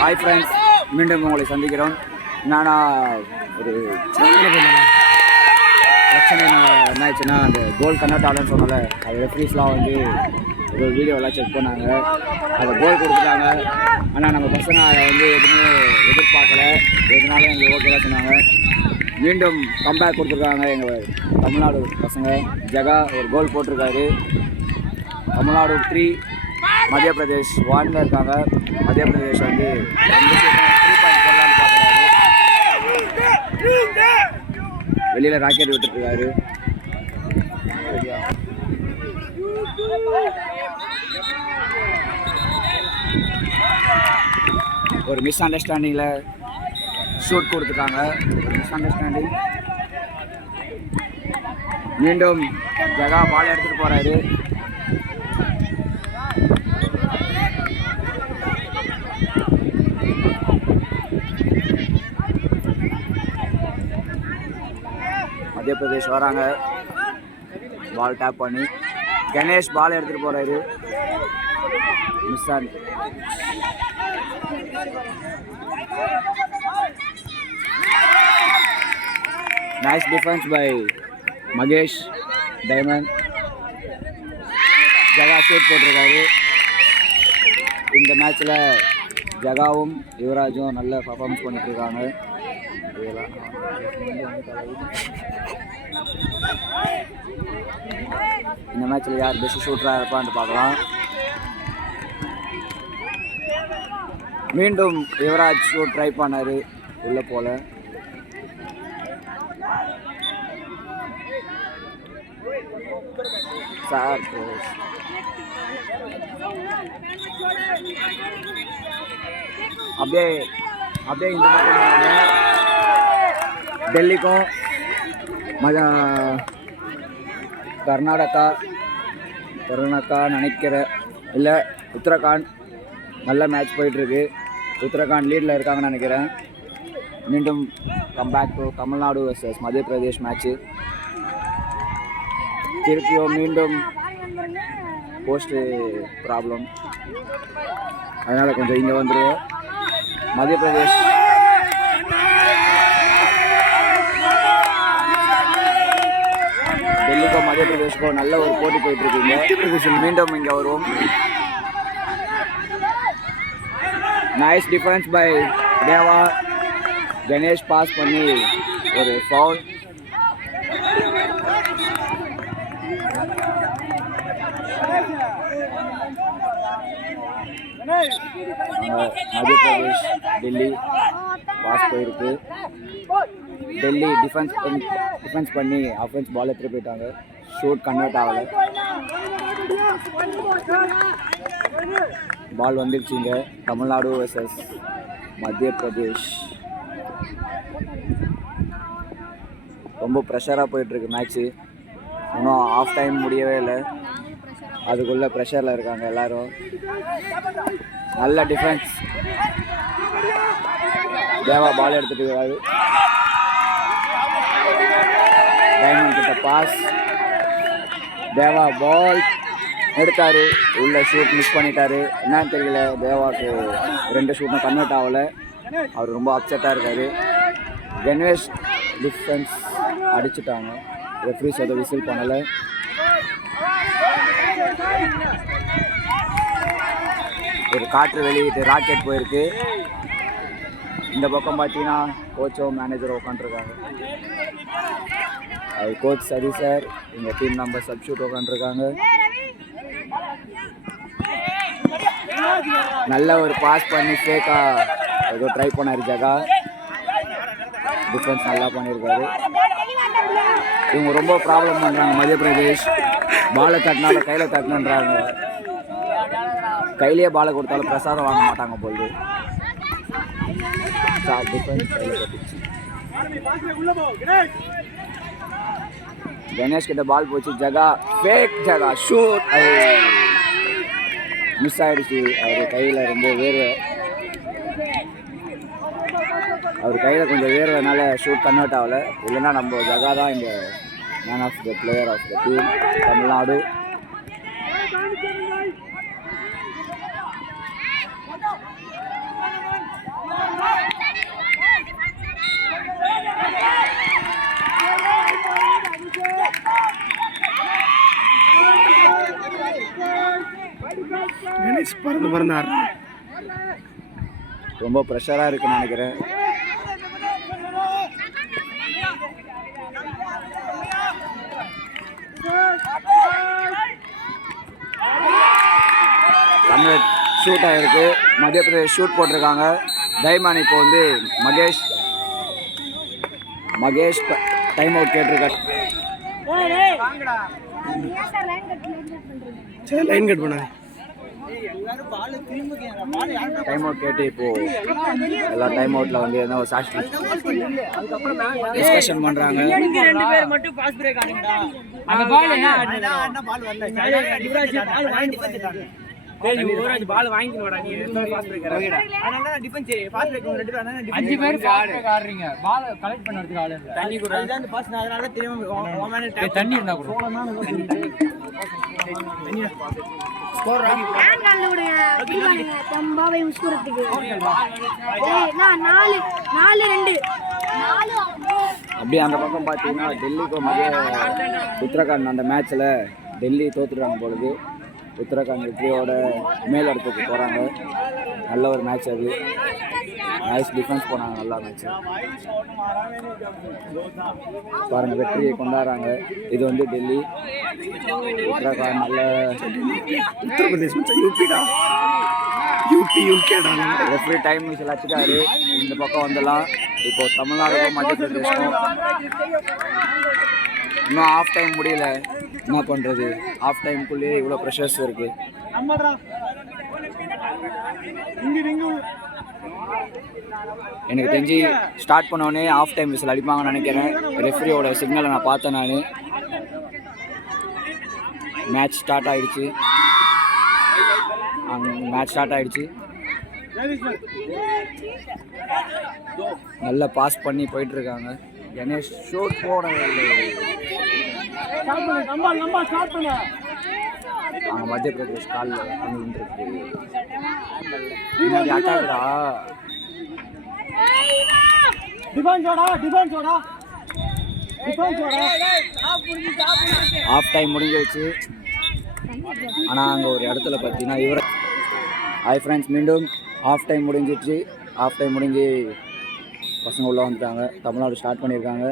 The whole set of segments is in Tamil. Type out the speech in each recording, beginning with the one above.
ஹாய் ஃப்ரெண்ட்ஸ், மீண்டும் உங்களை சந்திக்கிறோம். என்னன்னா ஒரு பிரச்சனை என்ன ஆயிடுச்சுன்னா, அந்த கோல் கன்வெர்ட் ஆகலன்னு சொன்னால அது ரெஃப்ரீஸ்லாம் வந்து ஒரு வீடியோலாம் செக் பண்ணாங்க. அதை கோல் கொடுத்துட்டாங்க. ஆனால் நம்ம பசங்க அதை வந்து எதுவுமே எதிர்பார்க்கல. எதுனாலும் எங்களுக்கு ஓகே தான் சொன்னாங்க. மீண்டும் கம்பேக் கொடுத்துருக்காங்க. எங்கள் தமிழ்நாடு பசங்க ஜகா ஒரு கோல் போட்டிருக்காரு. தமிழ்நாடு 3 மத்திய பிரதேஷ் 1 இருக்காங்க. மத்திய பிரதேஷ் வந்து 3 பாயிண்ட் போடலான்னு பார்க்குறாரு. வெளியில் ராக்கெட் விட்டுருக்காரு. ஒரு மிஸ் அண்டர்ஸ்டாண்டிங்கில் ஷூட் கொடுத்துட்டாங்க. ஒரு மிஸ் அண்டர்ஸ்டாண்டிங். மீண்டும் ஜகா பால் எடுத்துகிட்டு போகிறாரு. மத்திய பிரதேஷ் வராங்க. பால் டேப் பண்ணி கணேஷ் பால் எடுத்துகிட்டு போகிறாரு. மிஸ் ஆன். Nice defence by Mahesh Diamond. Jaga shoot போட்டிருக்காரு. இந்த மேட்ச்சில் ஜகாவும் யுவராஜும் நல்ல பர்ஃபார்மன்ஸ் பண்ணிட்டு இருக்காங்க. இந்த மேட்ச்சில் யார் பெஸ்ட் ஷூட்டராக இருப்பான்னு பார்க்கலாம். மீண்டும் யுவராஜ் ஷூட் ட்ரை பண்ணார், உள்ளே போல. சார் அப்படியே இந்த பக்கம் டெல்லிக்கும் கர்நாடகா நினைக்கிற இல்லை உத்தரகாண்ட் நல்ல மேட்ச் போயிட்டுருக்கு. உத்தரகாண்ட் லீடில் இருக்காங்கன்னு நினைக்கிறேன். மீண்டும் கம்பேக் டு தமிழ்நாடு வர்சஸ் மத்திய பிரதேஷ் மேட்ச்சு. திருப்பியும் மீண்டும் போஸ்ட்டு ப்ராப்ளம், அதனால் கொஞ்சம் இங்கே வந்துடுவோம். மத்திய பிரதேஷ் டெல்லிக்கும் மத்திய பிரதேஷ்க்கும் நல்ல ஒரு போட்டி போயிட்டுருக்குங்க. மீண்டும் இங்கே வருவோம். Nice defence by Deva. Ganesh pass பண்ணி ஒரு ஃபவுல். மத்திய பிரதேஷ் டெல்லி பாஸ் போயிருக்கு. டெல்லி டிஃபென்ஸ் பண்ணி ஆஃபென்ஸ் பால் எடுத்துகிட்டு போயிட்டாங்க. ஷூட் கன்வெர்ட் ஆகலை. பால் வந்துருச்சுங்க. தமிழ்நாடு வர்சஸ் மத்திய பிரதேஷ். ரொம்ப ப்ரெஷராக போயிட்டுருக்கு மேட்ச்சு. இன்னும் ஆஃப் டைம் முடியவே இல்லை. அதுக்குள்ளே ப்ரெஷரில் இருக்காங்க எல்லோரும். நல்ல டிஃபென்ஸ். தேவா பால் எடுத்துகிட்டு இருக்காரு. டைமண்ட் கிட்ட பாஸ். தேவா பால் எடுத்தார். உள்ள ஷூட் மிஸ் பண்ணிட்டாரு. என்னன்னு தெரியல. தேவாவுக்கு 2 ஷூட்டும் கன்வெர்ட் ஆகலை. அவர் ரொம்ப அப்செட்டாக இருக்கார். கணேஷ் டிஃபென்ஸ் அடிச்சுட்டாங்க. ரெஃப்ரீஸ் அதை விசில் பண்ணலை. ஒரு காற்று வெளியிட்டு ராக்கெட் போயிருக்கு. இந்த பக்கம் பார்த்தீங்கன்னா கோச்சோ மேனேஜரோ உட்காந்துருக்காங்க. அது கோச் சரி சார், எங்கள் டீம் நம்பர் சப்ஸ்டியூட் உட்காந்துருக்காங்க. நல்ல ஒரு பாஸ் பண்ணி ஃபேக்காக ஏதோ ட்ரை பண்ணார் ஜகா. டிஃபென்ஸ் நல்லா பண்ணியிருக்காரு. இவங்க ரொம்ப ப்ராப்ளம் பண்ணுறாங்க மத்திய பிரதேஷ். பாலை தட்டினாலும் கையில் தட்டணுன்றாங்க. கையிலேயே பாலை கொடுத்தாலும் பிரசாதம் வாங்க மாட்டாங்க போது. டிஃபென்ஸ் கையில் தட்டுச்சு. கணேஷ் கிட்ட பால் போச்சு. ஜகா ஃபேக் ஜகா ஷூட் மிஸ் ஆகிடுச்சு. அவர் கையில் ரொம்ப வேர்வை. அவர் கையில் கொஞ்சம் வேர்வதனால ஷூட் கன்வெர்ட் ஆகலை. இல்லைன்னா நம்ம ஜகா தான் இங்கே man of the player of the team Tamil Nadu. ரொம்ப ப்ரெஷராக இருக்குன்னு நினைக்கிறேன். கன்வெர்ட் ஷூட் ஆகிருக்கு. மத்திய பிரதேஷ் ஷூட் போட்டிருக்காங்க. டைமான் இப்போ வந்து மகேஷ் டைம் அவுட் கேட்டிருக்காரு. லைன் கட் பண்ண டைம் அவுட் கேட்டு இப்போ எல்லா டைம் அவுட்ல வந்து என்ன ஒரு சாட்சி டிஸ்கஷன் பண்றாங்க. பால் வாங்கிக்கணும்டா நீ ஃபாஸ்ட் பிரேக்கர் அதனால டிஃபென்ஸ் ஃபாஸ்ட் பிரேக்கர் ரெண்டு பேர் அதனால 5 பேர் ஃபாஸ்ட் பிரேக் ஆடுறீங்க. பால் கலெக்ட் பண்ணறதுக்கு ஆளு இல்ல. தண்ணி கூட அந்த பாஸ் அதனால திரும்ப ஓமனே தண்ணி இருந்தா கூட தண்ணி ஸ்கோர் ராங்கி ஹேண்ட் கால்ல விடுங்க. அப்படிங்க தம்பாவை உஸ்குறதுக்கு ஏய் நான் 4-2 அப்படியே அந்த பக்கம் பார்த்தீங்கன்னா டெல்லிக்கும் உத்தரகாண்ட் அந்த மேட்ச்சில் டெல்லி தோத்துடுறாங்க பொழுது உத்தரகாண்ட் வெற்றியோட மேல் இடத்துக்கு போகிறாங்க. நல்ல ஒரு மேட்ச் அது. நைஸ் டிஃபென்ஸ் போனாங்க. நல்லா மேட்ச் பாருங்கள். வெற்றியை கொண்டாடுறாங்க. இது வந்து டெல்லி, உத்தரகாண்ட் நல்ல உத்தரப்பிரதேஷ் ரெஃப்ரி டைம் மிஷில் வச்சுட்டாரு. இந்த பக்கம் வந்துடலாம். இப்போ தமிழ்நாடுக்கும் மத்திய பிரதேஷ்க்கும் இன்னும் ஆஃப் டைம் முடியல. என்ன பண்ணுறது? ஆஃப் டைமுக்குள்ளேயே இவ்வளோ ப்ரெஷர்ஸ் இருக்குது. எனக்கு தெரிஞ்சு ஸ்டார்ட் பண்ணோடனே ஆஃப் டைம் விசில் அடிப்பாங்கன்னு நினைக்கிறேன். ரெஃப்ரியோட சிக்னலை நான் பார்த்தேன். நான் மேட்ச் ஸ்டார்ட் ஆகிடுச்சு. நல்லா பாஸ் பண்ணி போயிட்டுருக்காங்க. கணேஷ் ஷூட் போனது அவங்க மத்திய பிரதேஷ் காலில் வந்துருக்கு. அட்டாக்டா ஆஃப் டைம் முடிஞ்சிருச்சு. ஆனால் அங்கே ஒரு இடத்துல பார்த்தீங்கன்னா ஹாய் ஃப்ரெண்ட்ஸ், மீண்டும் ஆஃப் டைம் முடிஞ்சிடுச்சு. ஆஃப் டைம் முடிஞ்சு பசங்க உள்ளே வந்துட்டாங்க. தமிழ்நாடு ஸ்டார்ட் பண்ணியிருக்காங்க.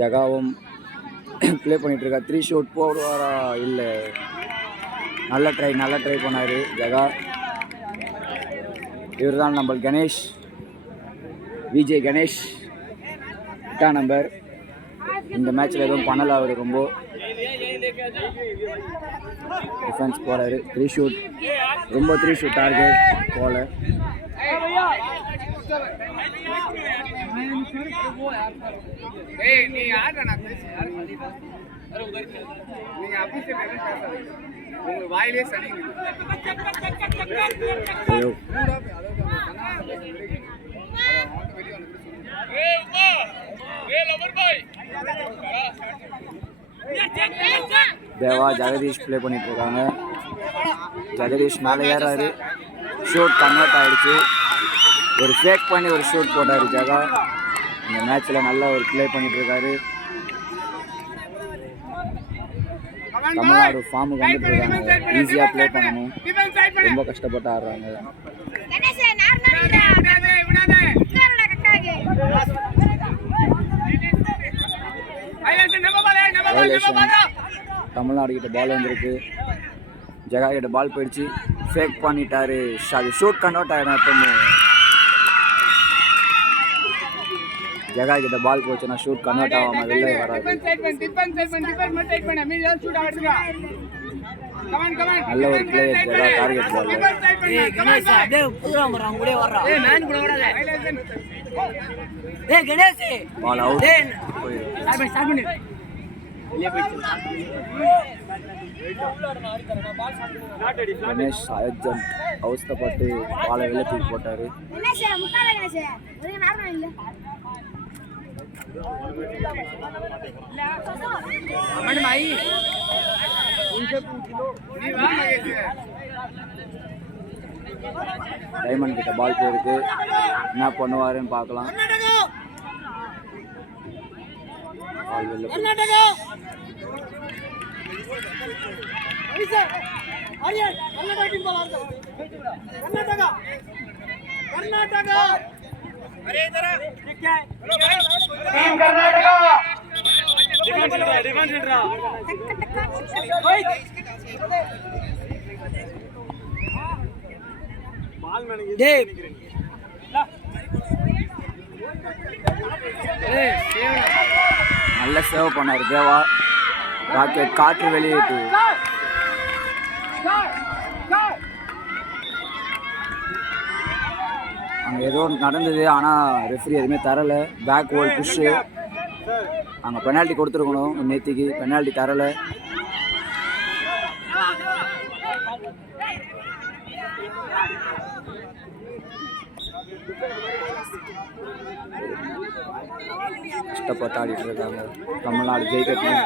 ஜகாவும் ப்ளே பண்ணிகிட்ருக்கா. 3 ஷூட் போடுவாரா? இல்லை, நல்ல ட்ரை பண்ணார் ஜகா. இவர் தான் நம்ம கணேஷ், விஜய் கணேஷ் 8ஆம் நம்பர். இந்த மேட்ச்சில் எதுவும் பண்ணலை. அவர் ரொம்ப டிஃபென்ஸ் போகிறாரு. 3 ஷூட் ரொம்ப 3 ஷூட் டார்கெட் போல. வாயிலே தேவா ஜெகதீஷ் ப்ளே பண்ணிட்டு இருக்காங்க. ஜெகதீஷ் மேலே ஏறாரு. ஷூட் கன்வெர்ட் ஆகிடுச்சு. ஒரு ஃபேக் பண்ணி ஒரு ஷூட் போட்டார் ஜகா. இந்த மேட்ச்சில் நல்லா ஒரு ப்ளே பண்ணிட்டுருக்காரு. தமிழ்நாடு ஃபார்முக்கு வந்துட்டு இருக்காங்க. ஈஸியாக ப்ளே பண்ணணும். ரொம்ப கஷ்டப்பட்டு ஆடுறாங்க. தமிழ்நாடு கிட்ட பால் வந்திருக்கு. ஜகா கிட்ட பால் போயிடுச்சு. ஃபேக் பண்ணிட்டாரு. அது ஷூட் கன்வெர்ட் ஆகிடும். எப்பவுமே ஜகா கிட்ட பால் போச்சுன்னா ஷூட் கன்வெர்ட் ஆகாமல் வெளியே வராது. நல்ல ஒரு பிளேயர் ஜகா. டார்கெட் பால் பால் அவுட். கணேஷ் அர்ஜென்ட் அவஸ்தப்பட்டு பாலை வெளில தூக்கி போட்டார். டைமண்ட் கிட்ட பால் போயிருக்கு, என்ன பண்ணுவாருன்னு பார்க்கலாம். பால் வெளில நல்ல சேவ் பண்ணாரு தேவா. ராக்கெட் காற்று வெளியேட்டு அங்கே ஏதோ நடந்தது, ஆனால் ரெஃப்ரி எதுவுமே தரலை. பேக் ஹோல் புஷ்ஷு, அங்கே பெனால்ட்டி கொடுத்துருக்கணும். நேத்திக்கு பெனால்ட்டி தரலை. கஷ்டப்பட்டு ஆடிட்டு இருக்காங்க தமிழ்நாடு ஜெயிக்கட்டும்.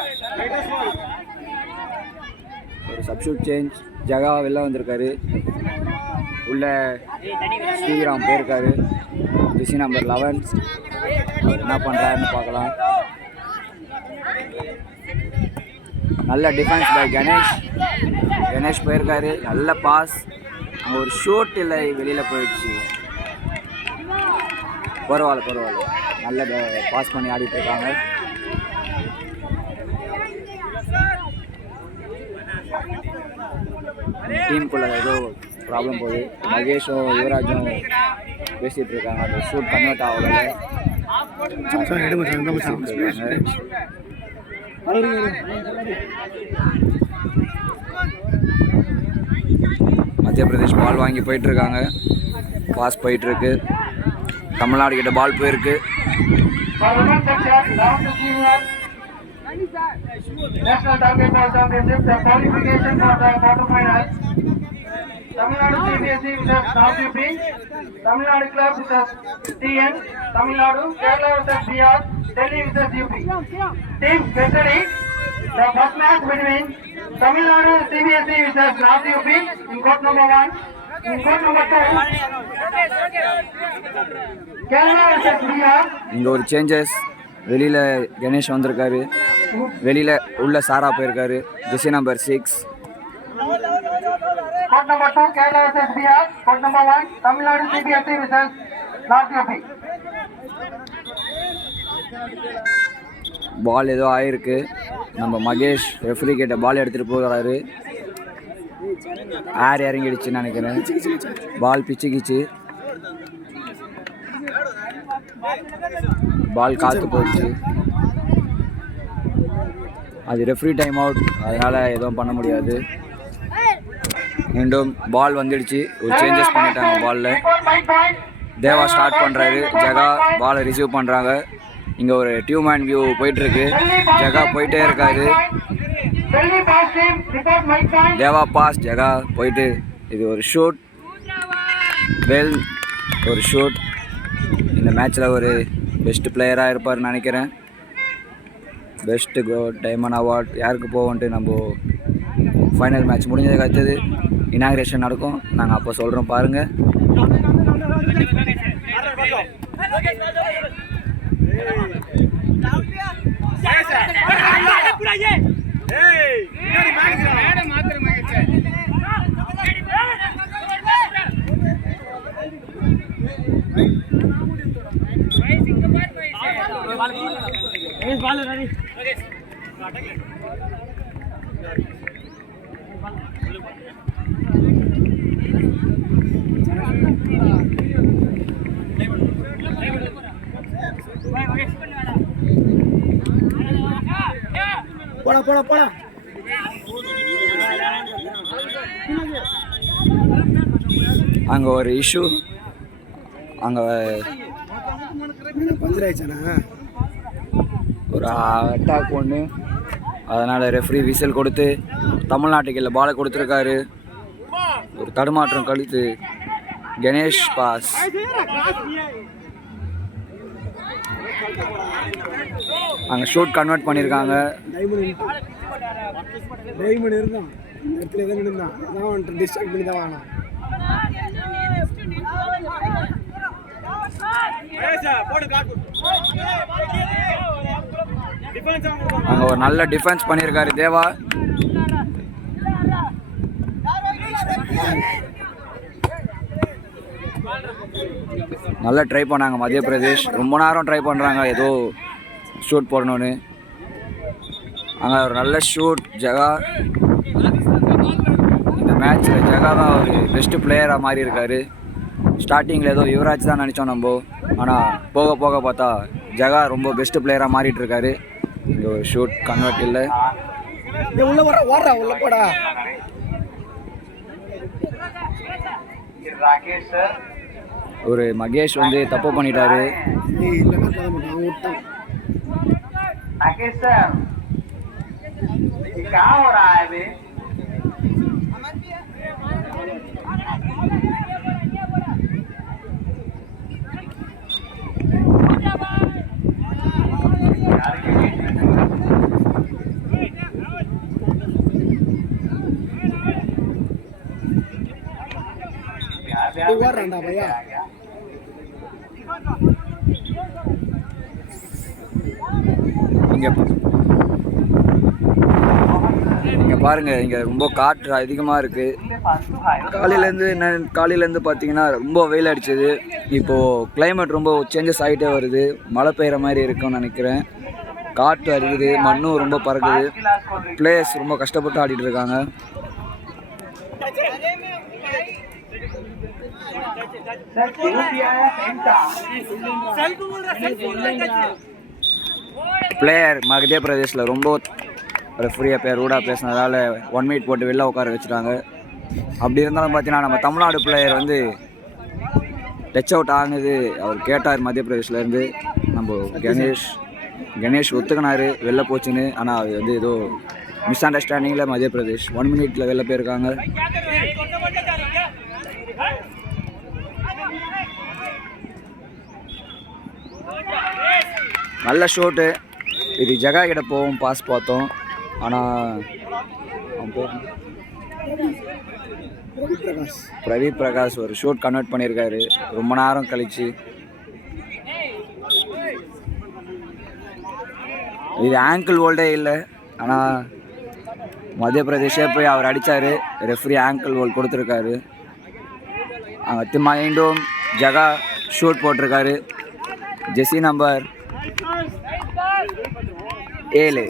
ஒரு சப்ஸ்டியூட் சேஞ்ச், ஜகா வெளில வந்திருக்காரு, உள்ள ஸ்ரீராம் போயிருக்காரு. ஜெர்சி நம்பர் 11 என்ன பண்ணுறாருன்னு பார்க்கலாம். நல்ல டிஃபென்ஸ் பை கணேஷ். கணேஷ் போயிருக்காரு, நல்ல பாஸ். அங்கே ஒரு ஷூட் இல்லை, வெளியில் போயிடுச்சு. பரவாயில்ல, நல்ல பாஸ் பண்ணி ஆடிட்டு இருக்காங்க. டீமுக்குள்ள ஏதோ ப்ராப்ளம் போகுது. மகேஷும் யுவராஜும் பேசிகிட்டு இருக்காங்க. அந்த ஷூட் கன்வெர்ட் ஆகல. மத்திய பிரதேஷ் பால் வாங்கி போயிட்டுருக்காங்க. பாஸ் போயிட்டுருக்கு. தமிழ்நாடு கிட்ட பால் போயிருக்கு. National Basketball Championship, the qualification for the quarterfinals. Tamil Nadu CBSE vs North UP, Tamil Nadu Club vs TN, Tamil Nadu, Kerala vs BR, Delhi vs UP. Team get ready. The first match between Tamil Nadu CBSE vs North UP in court number 1. In court number 2, Kerala vs BR. இங்கே ஒரு சேஞ்சஸ். வெளியில் கணேஷ் வந்திருக்காரு, வெளியில் உள்ள சாரா போயிருக்காரு. Jersey number 6. Court number 2, Kerala vs BR. Court number 1, Tamil Nadu CBSE vs North UP. பால் ஏதோ ஆயிருக்கு. நம்ம மகேஷ் ரெஃப்ரி கிட்ட பால் எடுத்துகிட்டு போகிறாரு. ஏர் இறங்கிடுச்சுன்னு நினைக்கிறேன். பால் பிச்சுக்கிச்சு, பால் காற்று போயிடுச்சு. அது ரெஃப்ரி டைம் அவுட், அதனால் எதுவும் பண்ண முடியாது. மீண்டும் பால் வந்துடுச்சு. ஒரு சேஞ்சஸ் பண்ணிட்டாங்க பாலில். தேவா ஸ்டார்ட் பண்ணுறாரு, ஜகா பாலை ரிசீவ் பண்ணுறாங்க. இங்கே ஒரு 2 man வியூ போயிட்டுருக்கு. ஜகா போயிட்டே இருக்காரு. தேவா பாஸ், ஜகா போயிட்டு. இது ஒரு ஷூட், ஒரு ஷூட். இந்த மேட்ச்சில் ஒரு பெஸ்ட் பிளேயராக இருப்பார்னு நினைக்கிறேன். பெஸ்ட்டு டைமண்ட் அவார்ட் யாருக்கு போவோன்ட்டு நம்ம ஃபைனல் மேட்ச் முடிஞ்சதுக்கு அடுத்தது இனாகிரேஷன் நடக்கும். நாங்கள் அப்போ சொல்கிறோம் பாருங்கள். போடா அங்கே ஒரு இஷ்யூ. அங்கே ஒரு அட்டாக் ஒன்று அதனால் ரெஃப்ரி விசில் கொடுத்து தமிழ்நாட்டுக்கு இல்லை பாலை கொடுத்துருக்காரு. ஒரு தடுமாற்றம் கழித்து கணேஷ் பாஸ். அங்கே ஷூட் கன்வெர்ட் பண்ணியிருக்காங்க. அங்கே ஒரு நல்ல டிஃபென்ஸ் பண்ணியிருக்காரு தேவா. நல்லா ட்ரை பண்ணாங்க மத்திய பிரதேஷ். ரொம்ப நேரம் ட்ரை பண்ணுறாங்க ஏதோ ஷூட் போடணும்னு. அங்கே ஒரு நல்ல ஷூட் ஜகா. இந்த மேட்ச்சில் ஜகா தான் ஒரு பெஸ்ட்டு பிளேயராக மாறி இருக்கார். ஸ்டார்டிங்கில் ஏதோ யுவராஜ் தான் நினச்சோம் நம்ம, ஆனால் போக போக பார்த்தா ஜகா ரொம்ப பெஸ்ட்டு பிளேயராக மாறிட்டுருக்காரு. இங்கே ஒரு ஷூட் கன்வெர்ட் இல்லை. ஒரு மகேஷ் வந்து தப்பு பண்ணிட்டாரு. இங்கே பாருங்கள், இங்கே ரொம்ப காற்று அதிகமாக இருக்குது. காலையிலேருந்து பார்த்தீங்கன்னா ரொம்ப வெயில் அடிச்சது. இப்போது கிளைமேட் ரொம்ப சேஞ்சஸ் ஆகிட்டே வருது. மழை பெய்கிற மாதிரி இருக்குன்னு நினைக்கிறேன். காற்று அடிக்குது, மண்ணும் ரொம்ப பறக்குது. பிளேயர்ஸ் ரொம்ப கஷ்டப்பட்டு ஆடிட்டு இருக்காங்க. பிளேயர் மத்திய பிரதேஷில் ரொம்ப ரெஃப்ரியாக பேர் ரூடாக பேசினதால 1 மினிட் போட்டு வெளில உட்கார வச்சுட்டாங்க. அப்படி இருந்தாலும் பார்த்தீங்கன்னா நம்ம தமிழ்நாடு பிளேயர் வந்து டச் அவுட் ஆகுது. அவர் கேட்டார் மத்திய பிரதேஷ்லேருந்து. நம்ம கணேஷ் ஒத்துக்கினார் வெளில போச்சுன்னு. ஆனால் அது வந்து ஏதோ மிஸ் அண்டர்ஸ்டாண்டிங்கில் மத்திய பிரதேஷ் 1 மினிட்ல வெளில போயிருக்காங்க. நல்ல ஷூட்டு. இது ஜகா கிட்ட போகும் பாஸ் பார்த்தோம். ஆனால் பிரதீப் பிரகாஷ் ஒரு ஷூட் கன்வெர்ட் பண்ணியிருக்காரு ரொம்ப நேரம் கழிச்சு. இது ஆங்கிள் ஹோல்டே இல்லை, ஆனால் மத்திய பிரதேஷே போய் அவர் அடித்தார். ரெஃப்ரி ஆங்கிள் ஹோல்ட் கொடுத்துருக்காரு. அங்கே மைண்டும் ஜகா ஷூட் போட்டிருக்காரு. Jersey number 7.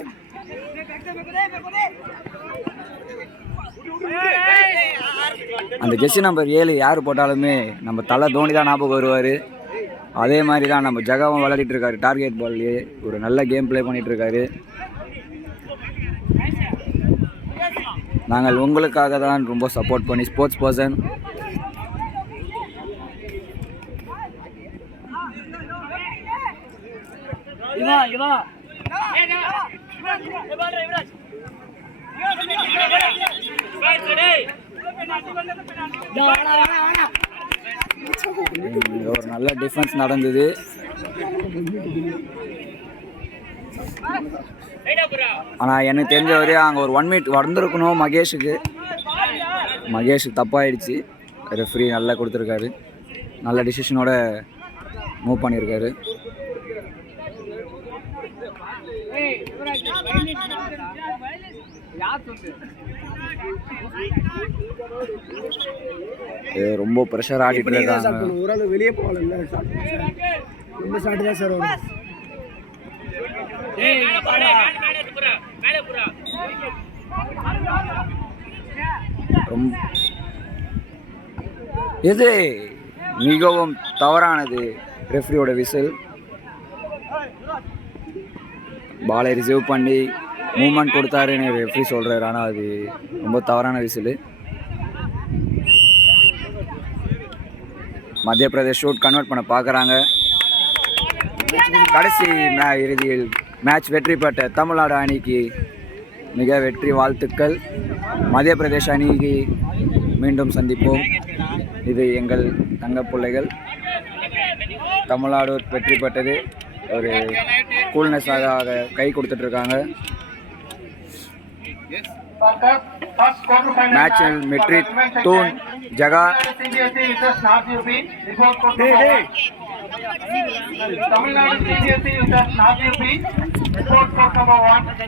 அந்த ஜெர்சி நம்பர் 7 யார் போட்டாலுமே நம்ம தலை தோனி தான் ஞாபகம் வருவார். அதே மாதிரி தான் நம்ம ஜகாவும் விளையாடிட்டு இருக்காரு. டார்கெட் பால்லையே ஒரு நல்ல கேம் பிளே பண்ணிட்டு இருக்காரு. நாங்கள் உங்களுக்காக தான் ரொம்ப சப்போர்ட் பண்ணி ஸ்போர்ட்ஸ் பர்சன். ஒரு நல்ல டிஃபென்ஸ் நடந்தது. ஆனால் எனக்கு தெரிஞ்ச வரையும் அங்கே ஒரு 1 மினிட் வந்திருக்கணும் மகேஷுக்கு. மகேஷ் தப்பாயிடுச்சு. ரெஃப்ரி நல்லா கொடுத்துருக்காரு. நல்ல டிசிஷனோட மூவ் பண்ணியிருக்காரு. ரொம்ப ப்ரெஷர் ஆடிட்டு இருக்காங்க. வெளியே போகல சார். இது மிகவும் தவறானது. ரெஃப்ரியோட விசில். பாலை ரிசீவ் பண்ணி மூவ்மெண்ட் கொடுத்தாருன்னு ரெஃப்ரி சொல்கிறாரு. ஆனால் அது ரொம்ப தவறான விசில். மத்திய பிரதேஷ் ஷூட் கன்வெர்ட் பண்ண பார்க்குறாங்க. கடைசி இறுதியில் மேட்ச் வெற்றி பெற்ற தமிழ்நாடு அணிக்கு மிக வெற்றி வாழ்த்துக்கள். மத்திய பிரதேஷ் அணிக்கு மீண்டும் சந்திப்போம். இது எங்கள் தங்கப்பிள்ளைகள். தமிழ்நாடு வெற்றி பெற்றது. ஒரு கூல்னஸாக கை கொடுத்துட்ருக்காங்க. மேட்சில் மெட்ரிக் தூண் ஜகா Tamil Nadu CBSE versus North UP. Report for number 1.